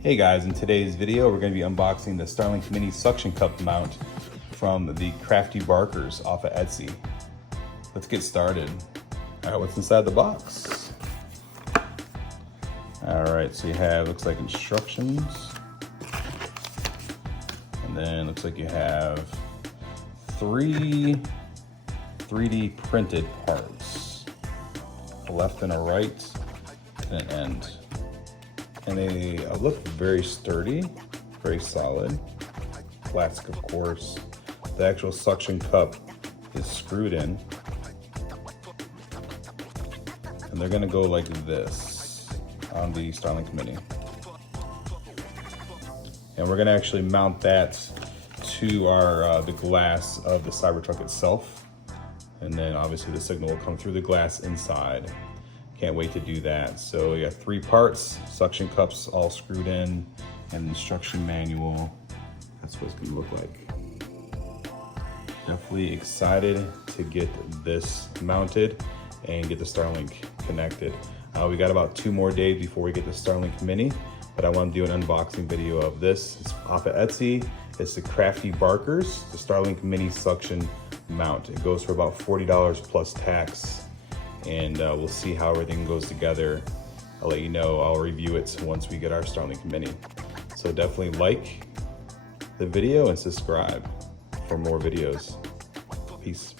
Hey guys, in today's video we're going to be unboxing the Starlink mini suction cup mount from the Crafty Barkers off of Etsy. Let's get started. Alright, what's inside the box? Alright, so you have, looks like instructions. And then looks like you have 3 3D printed parts. A left and a right and an end. And they look very sturdy, very solid. Plastic, of course. The actual suction cup is screwed in. And they're gonna go like this on the Starlink Mini. And we're gonna actually mount that to our the glass of the Cybertruck itself. And then obviously the signal will come through the glass inside. Can't wait to do that. So you got 3 parts, suction cups all screwed in, and instruction manual. That's what it's gonna look like. Definitely excited to get this mounted and get the Starlink connected. We got about 2 more days before we get the Starlink Mini, but I want to do an unboxing video of this. It's off of Etsy. It's the Crafty Barkers, the Starlink Mini suction mount. It goes for about $40 plus tax. And we'll see how everything goes together. I'll let you know. I'll review it once we get our Starlink Mini. So definitely like the video and subscribe for more videos. Peace.